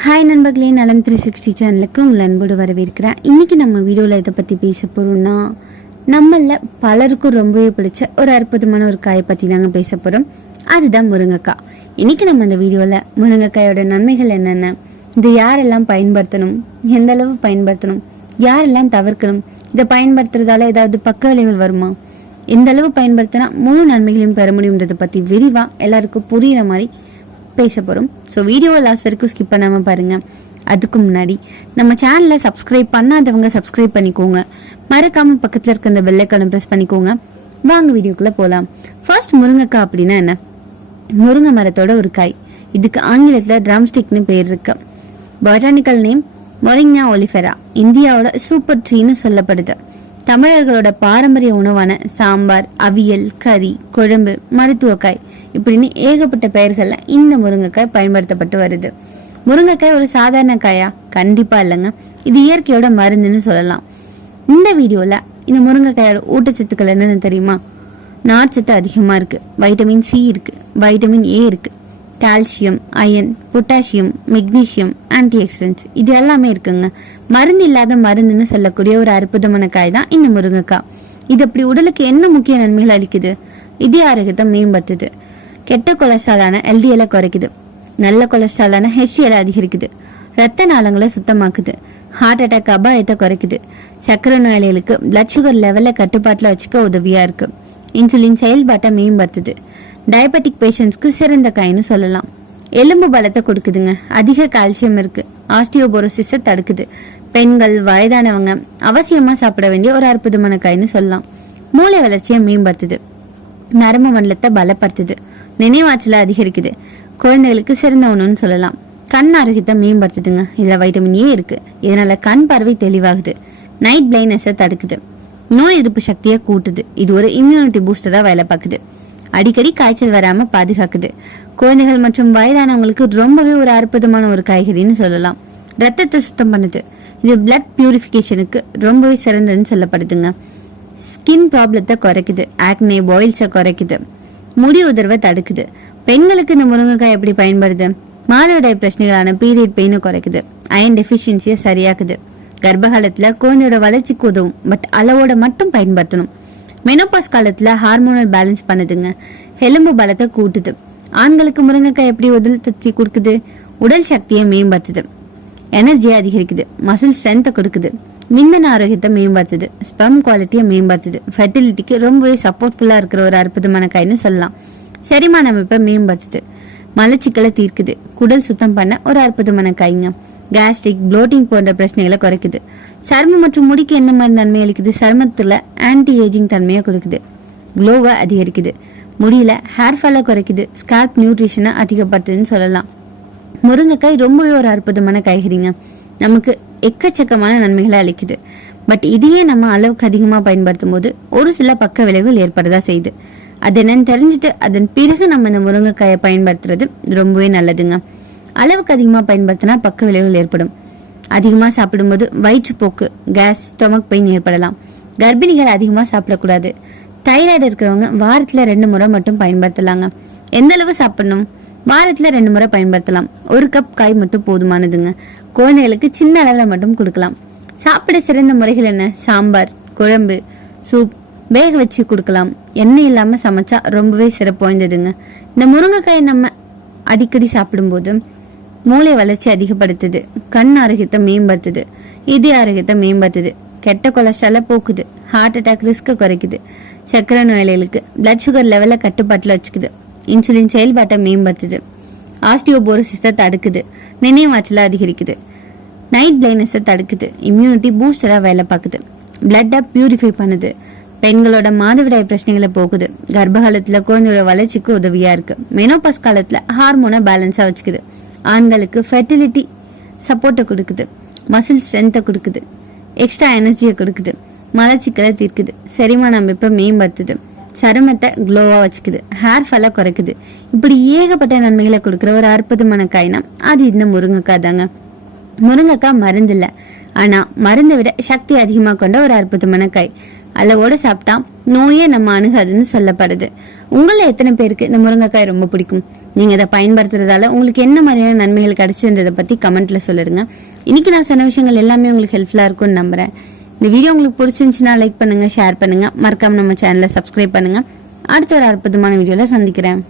Hi நண்பர்களே. நலம் three sixty சேனலுக்கு உங்களை அன்போடு வரவேற்கிறேன். இன்றைக்கி நம்ம வீடியோவில் இதை பற்றி பேச போகிறோம்னா நம்மளில் பலருக்கும் ரொம்பவே பிடிச்ச ஒரு அற்புதமான ஒரு காயை பற்றி தாங்க பேச போகிறோம் அதுதான் முருங்கைக்காய். இன்றைக்கி நம்ம அந்த வீடியோவில் முருங்கைக்காயோட நன்மைகள் என்னென்ன இது யாரெல்லாம் பயன்படுத்தணும் எந்த அளவு பயன்படுத்தணும் யாரெல்லாம் தவிர்க்கணும் இதை பயன்படுத்துறதால ஏதாவது பக்க விளைவுகள் வருமா எந்த அளவு பயன்படுத்தினா முழு நன்மைகளையும் பெற முடியுன்றதை பற்றி விரிவாக எல்லாருக்கும் புரிகிற மாதிரி பேச போகிறோம் ஸோ வீடியோவை லாஸ்ட் வரைக்கும் ஸ்கிப் பண்ணாமல் பாருங்கள் அதுக்கு முன்னாடி நம்ம சேனலை சப்ஸ்கிரைப் பண்ணாதவங்க சப்ஸ்கிரைப் பண்ணிக்கோங்க. மறக்காமல் பக்கத்தில் இருக்க இந்த பெல்லைக்கான ப்ரெஸ் பண்ணிக்கோங்க. வாங்க வீடியோக்குள்ளே போகலாம் ஃபர்ஸ்ட் முருங்கைக்காய் அப்படின்னா என்ன? முருங்கை மரத்தோட ஒரு காய். இதுக்கு ஆங்கிலத்தில் ட்ரம்ஸ்டிக்னு பேர் இருக்கு. Botanical name moringa oleifera. இந்தியாவோட சூப்பர் ட்ரீன்னு சொல்லப்படுது. தமிழர்களோட பாரம்பரிய உணவான சாம்பார் அவியல் கறி குழம்பு மருத்துவக்காய் இப்படின்னு ஏகப்பட்ட பெயர்கள்ல இந்த முருங்கைக்காய் பயன்படுத்தப்பட்டு வருது. முருங்கைக்காய் ஒரு சாதாரண காயா? கண்டிப்பா இல்லைங்க. இது இயற்கையோட மருந்துன்னு சொல்லலாம். இந்த வீடியோல இந்த முருங்கைக்காயோட ஊட்டச்சத்துக்கள் என்னன்னு தெரியுமா? நார்ச்சத்து அதிகமா இருக்கு. வைட்டமின் சி இருக்கு. வைட்டமின் ஏ இருக்கு. Calcium iron potassium magnesium antioxidants இது எல்லாமே இருக்குங்க. மருந்து இல்லாத மருந்துன்னு சொல்லக்கூடிய ஒரு அற்புதமான காய் தான் இந்த முருங்கைக்காய். இது அப்படி உடலுக்கு என்ன முக்கிய நன்மைகள் அளிக்குது? இதய ஆரோக்கியத்தை மேம்படுத்துது. கெட்ட கொலஸ்ட்ராலான எல்டிஎலை குறைக்குது. நல்ல கொலஸ்ட்ராலான ஹெச்டிஎலை அதிகரிக்குது. ரத்த நாளங்களை சுத்தமாக்குது. ஹார்ட் அட்டாக் அபாயத்தை குறைக்குது. சக்கரை நோயாளிகளுக்கு பிளட் சுகர் லெவலை கட்டுப்பாட்டில் வச்சுக்க உதவியாக இருக்குது இன்சுலின் செயல்பாட்டை மேம்படுத்துது. டயபெட்டிக் பேஷண்ட்ஸ்க்கு சிறந்த காய்னு சொல்லலாம். எலும்பு பலத்தை கொடுக்குதுங்க. அதிக கால்சியம் இருக்கு. ஆஸ்டியோபோரோசிஸை தடுக்குது. பெண்கள் வயதானவங்க அவசியமா சாப்பிட வேண்டிய ஒரு அற்புதமான காய்னு சொல்லலாம். மூளை வளர்ச்சியை மேம்படுத்துது. நரம்பு மண்டலத்தை பலப்படுத்துது. நினைவாற்றலை அதிகரிக்குது. குழந்தைகளுக்கு சிறந்த உணவுன்னு சொல்லலாம். கண் ஆரோக்கியத்தை மேம்படுத்துதுங்க. இதில் வைட்டமின் ஏ இருக்கு. இதனால கண் பார்வை தெளிவாகுது. நைட் பிளைனஸை தடுக்குது. நோய் எதிர்ப்பு சக்தியை கூட்டுது. இது ஒரு இம்யூனிட்டி பூஸ்டராக வேலை பார்க்குது. அடிக்கடி காய்ச்சல் வராம பாதுகாக்குது. குழந்தைகள் மற்றும் வயதானவங்களுக்கு ரொம்பவே ஒரு அற்புதமான ஒரு காய்கறின்னு சொல்லலாம். ரத்தத்தை சுத்தம் பண்ணுது. இது பிளட் பியூரிஃபிகேஷனுக்கு ரொம்பவே சிறந்ததுன்னு சொல்லப்படுதுங்க. ஸ்கின் ப்ராப்ளத்தை குறைக்குது. ஆக்னே பாயில்ஸை குறைக்குது. முடி உதர்வை தடுக்குது. பெண்களுக்கு இந்த முருங்கைக்காய் எப்படி பயன்படுது? மாதவிடாய் பிரச்சனைகளான பீரியட் பெயினை குறைக்குது. அயன் டெஃபிஷியன்சியை சரியாக்குது. கர்ப்பகாலத்துல குழந்தையோட வளர்ச்சிக்கு உதவும் பட் அளவோட மட்டும் பயன்படுத்தணும். மெனோபாஸ் காலத்துல ஹார்மோனல் பேலன்ஸ் பண்ணுதுங்க. எலும்பு பலத்தை கூட்டுது. ஆண்களுக்கு முருங்கைக்காய் எப்படி உடல் தச்சி கொடுக்குது? உடல் சக்தியை மேம்படுத்துது. எனர்ஜியை அதிகரிக்குது. மசில் ஸ்ட்ரென்த்தை கொடுக்குது. விந்தன ஆரோக்கியத்தை மேம்படுத்துது. ஸ்பெம் குவாலிட்டியை மேம்படுத்துது. ஃபெர்டிலிட்டிக்கு ரொம்பவே சப்போர்ட்ஃபுல்லாக இருக்கிற ஒரு அற்புதமான காய்னு சொல்லலாம். செரிமான அமைப்பை மேம்படுத்துது. மலச்சிக்கலை தீர்க்குது. குடல் சுத்தம் பண்ண ஒரு அற்புதமான காய்ங்க. கேஸ்ட்ரிக் ப்ளோட்டிங் போன்ற பிரச்சனைகளை குறைக்குது. சருமம் மற்றும் முடிக்கு என்ன மாதிரி நன்மை அளிக்குது? சருமத்தில் ஆன்டி ஏஜிங் தன்மையை கொடுக்குது. க்ளோவை அதிகரிக்குது. முடியல ஹேர் ஃபாலை குறைக்குது. ஸ்கால்ப் நியூட்ரிஷனை அதிகப்படுத்துதுன்னு சொல்லலாம். முருங்கைக்காய் ரொம்பவே ஒரு அற்புதமான காய்கறிங்க. நமக்கு எக்கச்சக்கமான நன்மைகளை அளிக்குது. பட் இதையே நம்ம அளவுக்கு அதிகமாக பயன்படுத்தும் போது ஒரு சில பக்க விளைவுகள் ஏற்படதா செய்யுது. அது என்னன்னு தெரிஞ்சுட்டு அதன் பிறகு நம்ம இந்த முருங்கைக்காயை பயன்படுத்துறது ரொம்பவே நல்லதுங்க. அளவுக்கு அதிகமாக பயன்படுத்தினா பக்க விளைவுகள் ஏற்படும். அதிகமாக சாப்பிடும்போது வயிற்றுப்போக்கு கேஸ் ஸ்டொமக் பெயின் ஏற்படலாம். கர்ப்பிணிகள் அதிகமாக சாப்பிடக்கூடாது. தைராய்டு இருக்கிறவங்க வாரத்தில் ரெண்டு முறை மட்டும் பயன்படுத்தலாங்க. எந்த அளவு சாப்பிடணும்? வாரத்தில் ரெண்டு முறை பயன்படுத்தலாம். ஒரு கப் காய் மட்டும் போதுமானதுங்க. குழந்தைகளுக்கு சின்ன அளவில் மட்டும் கொடுக்கலாம். சாப்பிட சிறந்த முறைகள் என்ன? சாம்பார் குழம்பு சூப் வேக வச்சு கொடுக்கலாம். எண்ணெய் இல்லாமல் சமைச்சா ரொம்பவே சிறப்பு வாய்ந்ததுங்க. இந்த முருங்கைக்காயை நம்ம அடிக்கடி சாப்பிடும்போது மூளை வளர்ச்சி அதிகப்படுத்துது. கண் ஆரோக்கியத்தை மேம்படுத்துது. இதய ஆரோக்கியத்தை மேம்படுத்துது. கெட்ட கொலஸ்ட்ராலை போக்குது. ஹார்ட் அட்டாக் ரிஸ்க்கை குறைக்குது. சர்க்கரை நோயாளிகளுக்கு பிளட் சுகர் லெவலை கட்டுப்பாட்டில் வச்சுக்குது. இன்சுலின் செயல்பாட்டை மேம்படுத்துது. ஆஸ்டியோபோரோசிஸை தடுக்குது. நினைவாற்றலை அதிகரிக்குது. நைட் பிளைனஸை தடுக்குது. இம்யூனிட்டி பூஸ்டராக வேலை பார்க்குது. பிளட்டை பியூரிஃபை பண்ணுது. பெண்களோட மாதவிடாய் பிரச்சனைகளை போகுது கர்ப்பகாலத்தில் குழந்தையோட வளர்ச்சிக்கு உதவியாக இருக்குது மெனோபாஸ் காலத்தில் ஹார்மோனை பேலன்ஸாக வச்சுக்குது. ஆண்களுக்கு ஃபெர்டிலிட்டி சப்போர்ட்டை கொடுக்குது. மசில் ஸ்ட்ரென்த்தை கொடுக்குது. எக்ஸ்ட்ரா எனர்ஜியை கொடுக்குது. மலச்சிக்கலை தீர்க்குது. செரிமான அமைப்பை மேம்படுத்துது. சருமத்தை க்ளோவாக வச்சுக்குது. ஹேர் ஃபாலை குறைக்குது. இப்படி ஏகப்பட்ட நன்மைகளை கொடுக்குற ஒரு அற்புதமான காய்னா அது இந்த முருங்கைக்காய் தாங்க. முருங்கைக்காய் மருந்து இல்லை. ஆனால் மருந்தை விட சக்தி அதிகமாக கொண்ட ஒரு அற்புதமான காய். அளவோடு சாப்பிட்டா நோயே நம்ம அணுகாதுன்னு சொல்லப்படுது. உங்களை எத்தனை பேருக்கு இந்த முருங்கைக்காய் ரொம்ப பிடிக்கும்? நீங்கள் இதை பயன்படுத்துறதால உங்களுக்கு என்ன மாதிரியான நன்மைகள் கிடைச்சிருந்ததை பற்றி கமெண்ட்டில் சொல்லிடுங்க. இன்னைக்கு நான் சொன்ன விஷயங்கள் எல்லாமே உங்களுக்கு ஹெல்ப்ஃபுல்லாக இருக்கும்னு நம்புகிறேன் இந்த வீடியோ உங்களுக்கு பிடிச்சிருந்துச்சுன்னா லைக் பண்ணுங்கள் ஷேர் பண்ணுங்கள் மறக்காம நம்ம சேனலை சப்ஸ்கிரைப் பண்ணுங்கள் அடுத்த ஒரு அற்புதமான வீடியோவில் சந்திக்கிறேன்.